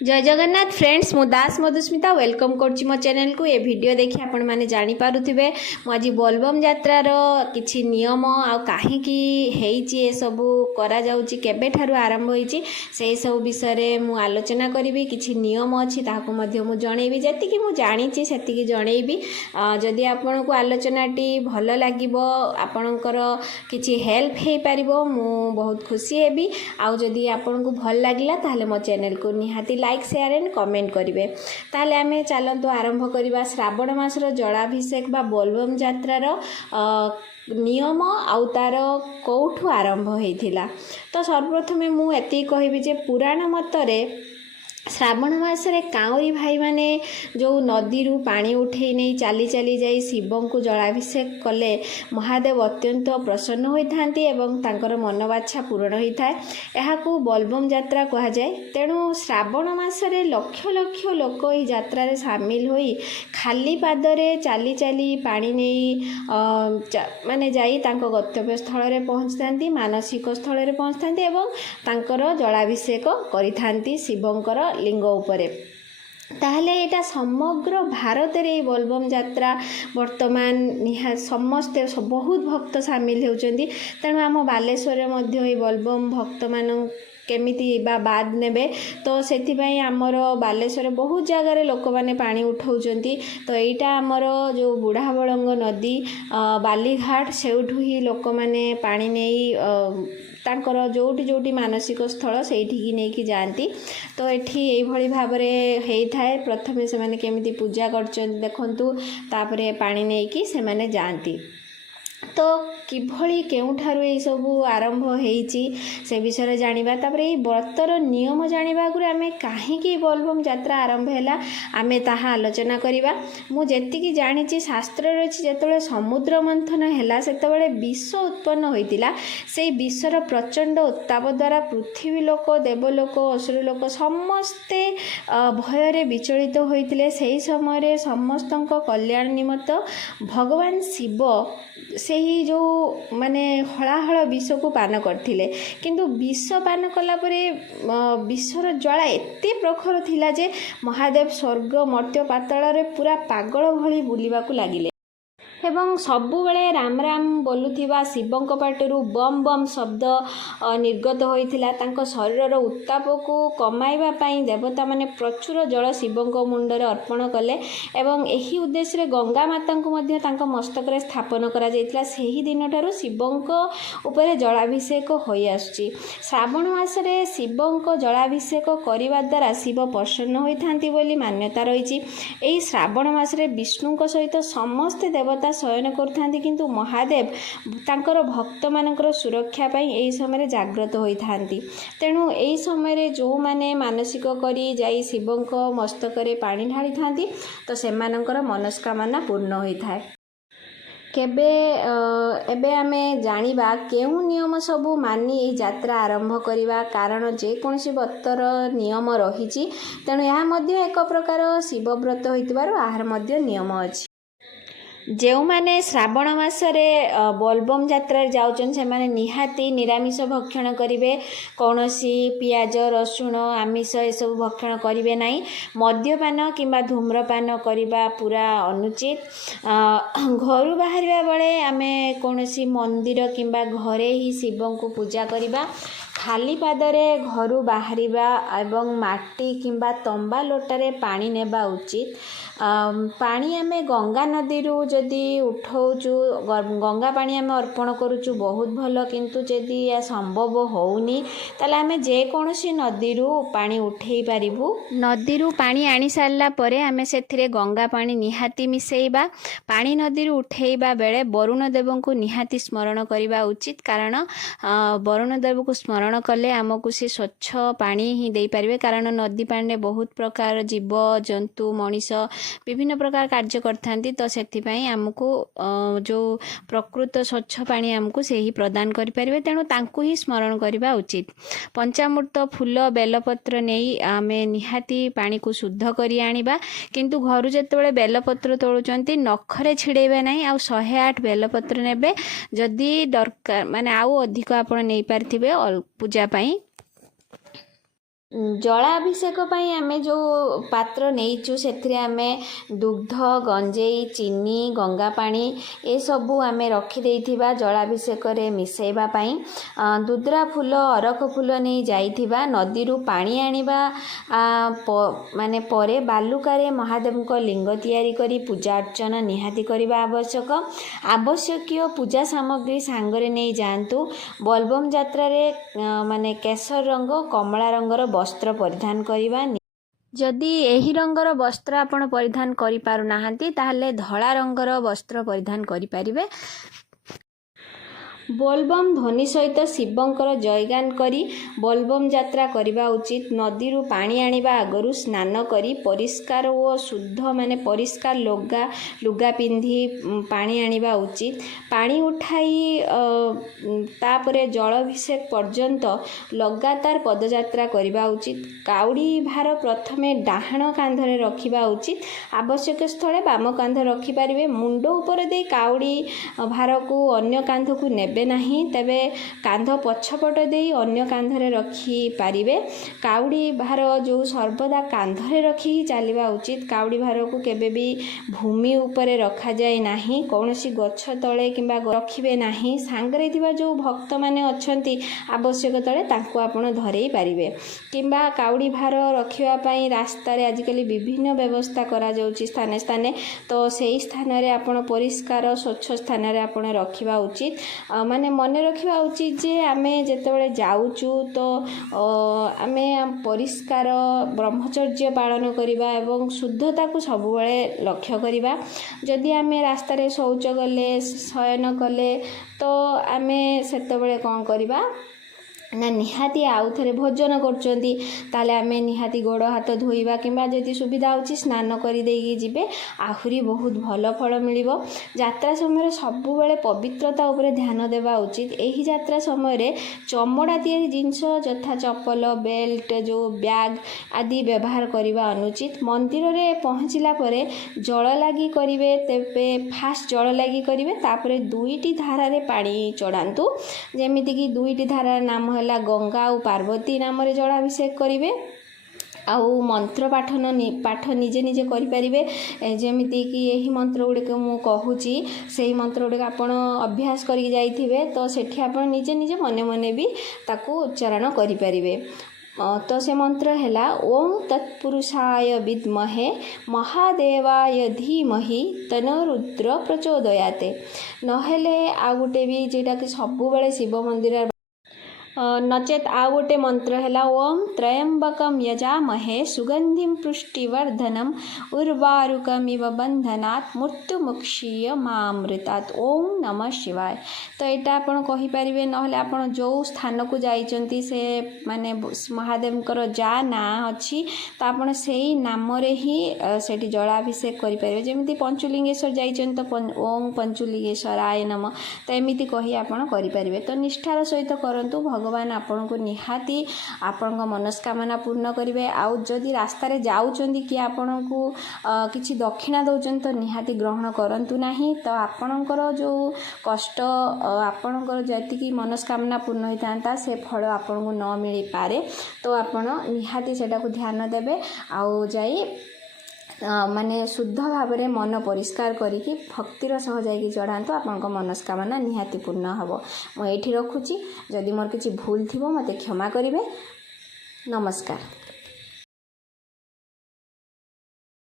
जय जगन्नाथ फ्रेंड्स मु दास मधुस्मिता वेलकम करछि मो चैनल को। ये वीडियो देखि आपण माने जानि पारुथिबे मु आज बोलबम यात्रार किछि नियम आ काहे की हेइछि ए सब करा जाउछि केबे ठारु आरंभ होइछि से सब विषय रे मु आलोचना करिवि। किछि नियम अछि ताहाको मध्ये मु जणेबि जेति कि मु जानिछि सेति कि जणेबि। जदि आपण को आलोचनाटी भल लागिबो आपणकर किछि हेल्प हेइ पारिबो मु बहुत खुशी हेबि। आ जदि आपण को भल लागिला ताहाले मो चैनल को निहाती लाइक शेयर एंड कमेंट करेंगे। ताहले आमे चलतु आरंभ करवा श्रावण मासर जलाभिषेक बा बोलबम यात्रार नियम आउ तार कौठु आरंभ होइथिला। तो सर्वप्रथमे मु एति कहबी जे पुराण मतरे श्रावण मासरे काउरी भाई माने जो नदी रू पानी उठे नहीं चाली चाली जाई शिवं को जलाभिषेक कले महादेव अत्यंत प्रसन्न होइथांती एवं तांकर मनोवाच्छा पूर्ण होता है। यह को बोलबम यात्रा कहा जाए। तेणु श्रावण मासरे लक्ष लक्ष लोक ई यात्रा रे शामिल होई खाली पादरे चाली चाली पानी नहीं माने जाई तांको गंतव्य स्थल रे पहुंचतांती मानसिक स्थल रे पहुंचतांती एवं तांकर जलाभिषेक करिथांती शिवंकर लिंग उपरे। ताहले एटा समग्र भारत रे बोलबम यात्रा वर्तमान समस्ते बहुत भक्त सामिल होउचंदी। तेणु आम बालेश्वर मध्य बोलबम भक्त मान केमिति बा बाद नेबे तो सेथिबाई आमर बालेश्वर बहुत जगार लोक माने पानी उठाउचंती। तो एटा आमर जो बुढ़ा बड़ंग नदी बालीघाट सेउठु ही लोक माने पानी नहीं तांकर जोटी जोटी मानसिक स्थल सेठी नहीं कि जाती। तो एठी एई भली भाबरे हेई थाए प्रथमे से माने केमिति पूजा करचन देखंतु तापरे पानी नहीं कि से माने जाती। तो किभली केउठारु ए सब आरंभ होइछि से विषय जानिबा। तापरे ए व्रतर नियम जानिबा गुरे आमे काहेकि बोलबम यात्रा आरंभ हैला आमे ताहा आलोचना करिबा। मु जेतिकी जानिछि शास्त्र रछि जेतबेले समुद्र मंथन हैला सेतबेले विष उत्पन्न होइतिला। से विषर प्रचंड उत्ताप द्वारा पृथ्वी लोक देवलोक असुर लोक समस्ते भय रे विचलित होइतिले। सेही समय रे समस्तक कल्याण निमित्त भगवान शिव से ही जो माने हलाहल विष को पान करथिले। किंतु विष पान कला परे विषर ज्वाला एते प्रखर थिला जे महादेव स्वर्ग मर्त्य पाताल रे पूरा पागल भली बुलिबाकू लागिले एवं सबु बेले राम राम बोलुथिबा शिवंक पाटरू बम बम शब्द निर्गत होइथिला। तांको शरीरर उत्ताप को कमाइबा पई देवता माने प्रचुर जल शिवंक मुंडर अर्पण कले एवं एही उद्देश्य रे गंगा माता को मध्य तांको मस्तक रे स्थापन करा जायतिला। सेही दिन ठारू शिवंक उपरे जलाभिषेक होई आसुची। श्रावण मास रे शिवंक जलाभिषेक करिबा द्वारा शिव प्रसन्न होइथांती बोली मान्यता रहिछि। एही श्रावण मास रे विष्णुक सहित समस्त देवता शयन करथांती किंतु महादेव तांकर भक्त मानकर सुरक्षा पाई एही समय जाग्रत होइथांती। तेणु एही समय जो माने मानसिक करी जाई शिवंक मस्तक रे पानी ढाली थांती तो सेमानकर मनस्कामना पूर्ण होइथाय। केबे एबे आमे जानिबा केउ नियम सबु मानी ए यात्रा आरंभ करिबा। कारण जे कोनसी व्रतर नियम रहिछि तेणु यहाँ मध्य एक प्रकार शिवव्रत होइतिबार आहार मध्य नियम अछि। जो माने श्रावण मासरे बोलबम यात्रा जाउछन से माने निहाती निरामिष भक्षण करिवे। कौनसी पियाज रसुण आमिष ए सब भक्षण करिवे नाही। मद्यपान किंबा धूम्रपान करिबा पूरा अनुचित। घर बाहरिबा बेले आमे कौनसी मंदिर किंबा घरे ही शिवं को पूजा करिबा। खाली पादरे घरु बाहरिबा एवं माटी किंबा तंबा लोटारे पानी नेबा उचित। पानी आमे गंगा नदी रू जदि उठाऊचु गंगा पानी आमे अर्पण करूचु बहुत भल। किंतु जदि या संभव होउनी ताले आमे जे कोनोसी नदी रू पानी उठेई पारिबु। नदी रू पानी आनी सारला परे आमे सेथिरे गंगा पानी निहाती मिसेइबा। पानी नदी रू उठेइबा बेले वरुण देव को निहाती स्मरण करिबा उचित। कारण वरुण देव को स्मरण कले आमको से स्वच्छ पानी ही दे पारिबे। कारण नदी पानी बहुत प्रकार जीव जंतु मनीष विभिन्न प्रकार कार्य करथांती। तो सेथिपाई आमको जो प्रकृत स्वच्छ पानी आमको से ही प्रदान करि परिबे। तेणु तांकु ही स्मरण करिबा उचित। पंचामृत फूल बेलपत्र नहीं आमे निहाती पानी को शुद्ध करी आनिबा। किंतु घरु जेतेबेले बेलपत्र तोळुचंती नखरे छिड़ेबे नाही। आ 108 बेलपत्र नेबे जदि दरकार माने आउ अधिक आपण नै पारथिबे पूजा पाई ଜଳାଭିଷେକ ପାଇଁ ଆମେ ଯେଉଁ ପାତ୍ର ନେଇଛୁ ସେଥିରେ ଆମେ ଦୁଗ୍ଧ, ଗଞ୍ଜେଇ, ଚିନି, ଗଙ୍ଗା ପାଣି ଏସବୁ ଆମେ ରଖିଦେଇଥିବା ଜଳାଭିଷେକରେ ମିଶାଇବା ପାଇଁ। ଦୁଦରା ଫୁଲ, ଅରଖ ଫୁଲ ନେଇ ଯାଇଥିବା, ନଦୀରୁ ପାଣି ଆଣିବା ମାନେ ପରେ ବାଲୁକାରେ ମହାଦେବଙ୍କ ଲିଙ୍ଗ ତିଆରି କରି ପୂଜା ଅର୍ଚ୍ଚନା ନିହାତି କରିବା ଆବଶ୍ୟକ। ଆବଶ୍ୟକୀୟ ପୂଜା ସାମଗ୍ରୀ ସାଙ୍ଗରେ ନେଇ ଯାଆନ୍ତୁ। ବୋଲବମ୍ ଯାତ୍ରାରେ ମାନେ କେଶର ରଙ୍ଗ, କମଳା ରଙ୍ଗର ବସ୍ତ୍ର ପରିଧାନ କରିବା। ଯଦି ଏହି ରଙ୍ଗର ବସ୍ତ୍ର ଆପଣ ପରିଧାନ କରିପାରୁନାହାନ୍ତି ତାହେଲେ ଧଳା ରଙ୍ଗର ବସ୍ତ୍ର ପରିଧାନ କରିପାରିବେ। ବୋଲବମ୍ ଧ୍ୱନି ସହିତ ଶିବଙ୍କର ଜୟଗାନ କରି ବୋଲବମ୍ ଯାତ୍ରା କରିବା ଉଚିତ। ନଦୀରୁ ପାଣି ଆଣିବା ଆଗରୁ ସ୍ନାନ କରି ପରିଷ୍କାର ଓ ଶୁଦ୍ଧ ମାନେ ପରିଷ୍କାର ଲୁଗା ପିନ୍ଧି ପାଣି ଆଣିବା ଉଚିତ। ପାଣି ଉଠାଇ ତାପରେ ଜଳାଭିଷେକ ପର୍ଯ୍ୟନ୍ତ ଲଗାତାର ପଦଯାତ୍ରା କରିବା ଉଚିତ। କାଉଡ଼ି ଭାର ପ୍ରଥମେ ଡାହାଣ କାନ୍ଧରେ ରଖିବା ଉଚିତ। ଆବଶ୍ୟକ ସ୍ଥଳେ ବାମ କାନ୍ଧ ରଖିପାରିବେ। ମୁଣ୍ଡ ଉପରେ ଦେଇ କାଉଡ଼ି ଭାରକୁ ଅନ୍ୟ କାନ୍ଧକୁ ନେବେ ନାହିଁ, ତେବେ କାନ୍ଧ ପଛପଟ ଦେଇ ଅନ୍ୟ କାନ୍ଧରେ ରଖିପାରିବେ। କାଉଡ଼ି ଭାର ଯେଉଁ ସର୍ବଦା କାନ୍ଧରେ ରଖିକି ଚାଲିବା ଉଚିତ। କାଉଡ଼ି ଭାରକୁ କେବେ ବି ଭୂମି ଉପରେ ରଖାଯାଏ ନାହିଁ। କୌଣସି ଗଛ ତଳେ କିମ୍ବା ରଖିବେ ନାହିଁ। ସାଙ୍ଗରେ ଥିବା ଯେଉଁ ଭକ୍ତମାନେ ଅଛନ୍ତି ଆବଶ୍ୟକ ତଳେ ତାଙ୍କୁ ଆପଣ ଧରେଇ ପାରିବେ। କିମ୍ବା କାଉଡ଼ି ଭାର ରଖିବା ପାଇଁ ରାସ୍ତାରେ ଆଜିକାଲି ବିଭିନ୍ନ ବ୍ୟବସ୍ଥା କରାଯାଉଛି ସ୍ଥାନେ ସ୍ଥାନେ, ତ ସେଇ ସ୍ଥାନରେ ଆପଣ ପରିଷ୍କାର ସ୍ୱଚ୍ଛ ସ୍ଥାନରେ ଆପଣ ରଖିବା ଉଚିତ। ମାନେ ମନେ ରଖିବା ଉଚିତ ଯେ ଆମେ ଯେତେବେଳେ ଯାଉଛୁ ତ ଆମେ ପରିଷ୍କାର ବ୍ରହ୍ମଚର୍ଯ୍ୟ ପାଳନ କରିବା ଏବଂ ଶୁଦ୍ଧତାକୁ ସବୁବେଳେ ଲକ୍ଷ୍ୟ କରିବା। ଯଦି ଆମେ ରାସ୍ତାରେ ଶୌଚ କଲେ, ଶୟନ କଲେ ତ ଆମେ ସେତେବେଳେ କ'ଣ କରିବା ନା ନିହାତି ଆଉ ଥରେ ଭୋଜନ କରୁଛନ୍ତି ତାହେଲେ ଆମେ ନିହାତି ଗୋଡ଼ ହାତ ଧୋଇବା କିମ୍ବା ଯଦି ସୁବିଧା ହେଉଛି ସ୍ନାନ କରିଦେଇକି ଯିବେ, ଆହୁରି ବହୁତ ଭଲ ଫଳ ମିଳିବ। ଯାତ୍ରା ସମୟରେ ସବୁବେଳେ ପବିତ୍ରତା ଉପରେ ଧ୍ୟାନ ଦେବା ଉଚିତ। ଏହି ଯାତ୍ରା ସମୟରେ ଚମଡ଼ା ତିଆରି ଜିନିଷ ଯଥା ଚପଲ, ବେଲ୍ଟ, ଯେଉଁ ବ୍ୟାଗ୍ ଆଦି ବ୍ୟବହାର କରିବା ଅନୁଚିତ। ମନ୍ଦିରରେ ପହଞ୍ଚିଲା ପରେ ଜଳ ଲାଗି କରିବେ। ତେବେ ଫାଷ୍ଟ ଜଳ ଲାଗି କରିବେ, ତାପରେ 2ଟି ଧାରାରେ ପାଣି ଚଢ଼ାନ୍ତୁ। ଯେମିତିକି 2ଟି ଧାରାର ନାମ ହେଲା ଗଙ୍ଗା ଆଉ ପାର୍ବତୀ ନାମରେ ଜଳାଭିଷେକ କରିବେ। ଆଉ ମନ୍ତ୍ର ପାଠ ନିଜେ ନିଜେ କରିପାରିବେ। ଯେମିତିକି ଏହି ମନ୍ତ୍ର ଗୁଡ଼ିକ ମୁଁ କହୁଛି, ସେହି ମନ୍ତ୍ର ଗୁଡ଼ିକ ଆପଣ ଅଭ୍ୟାସ କରିକି ଯାଇଥିବେ ତ ସେଠି ଆପଣ ନିଜେ ନିଜେ ମନେ ମନେ ବି ତାକୁ ଉଚ୍ଚାରଣ କରିପାରିବେ। ତ ସେ ମନ୍ତ୍ର ହେଲା ଓಂ ତତ୍ପୁରୁଷାୟ ବିଦ୍ମହେ ମହାଦେବାୟ ଧୀମହି ତନୋ ରୁଦ୍ର ପ୍ରଚୋଦୟାତେ। ନହେଲେ ଆଉ ଗୋଟେ ବି ଯେଉଁଟାକି ସବୁବେଳେ ଶିବ ମନ୍ଦିର ନଚେତ୍ ଆଉ ଗୋଟେ ମନ୍ତ୍ର ହେଲା ଓಂ ତ୍ରୟମ୍ବକଂ ୟଜାମହେ ସୁଗନ୍ଧିଂ ପୁଷ୍ଟିବର୍ଦ୍ଧନଂ ଉର୍ବାରୁକମିବ ବନ୍ଧନାତ୍ ମୃତ୍ୟୁମୁକ୍ଷୀୟ ମାମୃତାତ୍। ଓಂ ନମଃ ଶିବାୟ। ତ ଏଇଟା ଆପଣ କହିପାରିବେ। ନହେଲେ ଆପଣ ଯେଉଁ ସ୍ଥାନକୁ ଯାଇଛନ୍ତି ସେ ମାନେ ମହାଦେବଙ୍କର ଯାହା ନାଁ ଅଛି ତ ଆପଣ ସେଇ ନାମରେ ହିଁ ସେଠି ଜଳାଭିଷେକ କରିପାରିବେ। ଯେମିତି ପଞ୍ଚୁଲିଙ୍ଗେଶ୍ୱର ଯାଇଛନ୍ତି ତ ଓಂ ପଞ୍ଚୁଲିଙ୍ଗେଶ୍ୱରାୟ ନମଃ, ତ ଏମିତି କହି ଆପଣ କରିପାରିବେ। ତ ନିଷ୍ଠାର ସହିତ କରନ୍ତୁ। ଭଗବାନ ଆପଣଙ୍କୁ ନିହାତି ଆପଣଙ୍କ ମନସ୍କାମନା ପୂର୍ଣ୍ଣ କରିବେ। ଆଉ ଯଦି ରାସ୍ତାରେ ଯାଉଛନ୍ତି କି ଆପଣଙ୍କୁ କିଛି ଦକ୍ଷିଣା ଦେଉଛନ୍ତି ତ ନିହାତି ଗ୍ରହଣ କରନ୍ତୁ ନାହିଁ। ତ ଆପଣଙ୍କର ଯେଉଁ କଷ୍ଟ, ଆପଣଙ୍କର ଯେତିକି ମନସ୍କାମନା ପୂର୍ଣ୍ଣ ହୋଇଥାନ୍ତା ସେ ଫଳ ଆପଣଙ୍କୁ ନ ମିଳିପାରେ। ତ ଆପଣ ନିହାତି ସେଟାକୁ ଧ୍ୟାନ ଦେବେ ଆଉ ଯାଇ ମାନେ ଶୁଦ୍ଧ ଭାବରେ ମନ ପରିଷ୍କାର କରିକି ଭକ୍ତିର ସହ ଯାଇକି ଚଢ଼ାନ୍ତୁ। ଆପଣଙ୍କ ମନସ୍କାମନା ନିହାତି ପୂର୍ଣ୍ଣ ହେବ। ମୁଁ ଏଇଠି ରଖୁଛି। ଯଦି ମୋର କିଛି ଭୁଲ ଥିବ ମୋତେ କ୍ଷମା କରିବେ। ନମସ୍କାର।